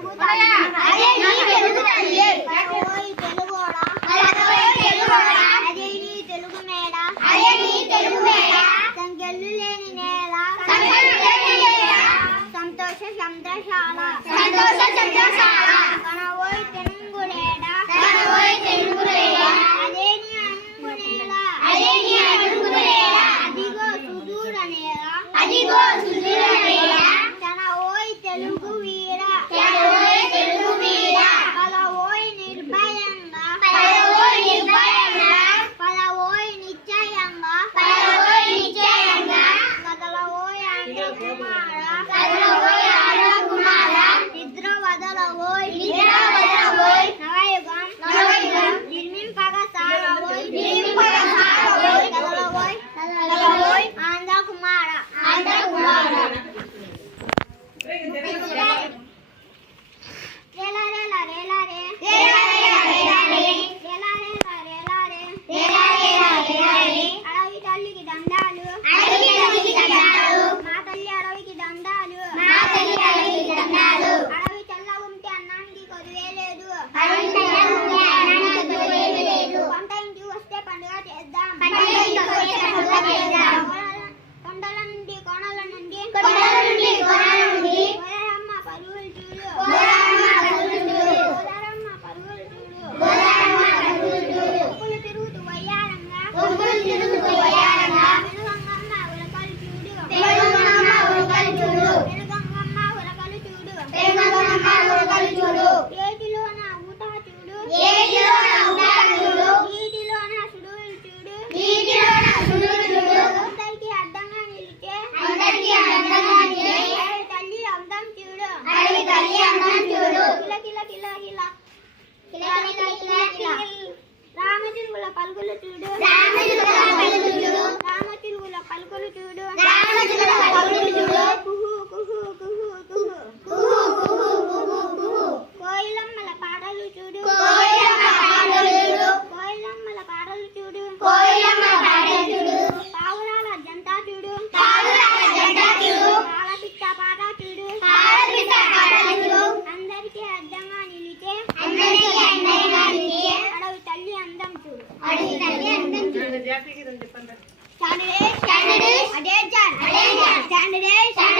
తెలుగు తల్లి అదే నీ తెలుగు తల్లి ఓయ్ తెలుగోడా అదే నీ తెలుగు మేడ అదే నీ తెలుగు మేడ సంకెళ్ళు లేని నేల సంతోష చంద్రశాల కనవోయ్ తెలుగులేడ అదే నీ అడుగు నేల అదిగో సుదూర నేల కనవోయ్ తెలుగు వీర పలవోయ్ నిర్భయంగా పలవోయ్ నిశ్చయంగా కదలవోయ్ ఆంధ్ర కుమార నిద్ర వదలవోయ్ నవయుగం నిర్మింపగ సాగవోయ్ కదలవోయ్ ఆంధ్ర కుమార అడవి తల్లికి దండాలు మా తల్లి అడవికి దండాలు అడవి చల్లగుంటే అన్నానికి కొదువేలేదు పంట ఇంటికి వస్తే పండుగ చేద్దాం కొండల నుండి కోణల నుండి గోదారమ్మ పరుగులు చూడు ఉప్పులు తిరుగుతూ వయ్యారంగా పెనుగంగమ్మ ఉలకలు చూడు ఏటిలోన ఊట చూడు ఈటిలోన సుడులు చూడు అందరికి అడ్డంగా నిలిచే తల్లి అందం చూడు రామచిలుగుల పలుకులు చూడు కుహు కుహు కుహు కుహు కోయిలమ్మల పాటలు చూడు పావురాల జంట చూడు పాలపిట్ట పాట చూడు అందరికీ అడ్డంగా నిలిచే అడవి తల్లి అందం చూడు స్టాండర్డ్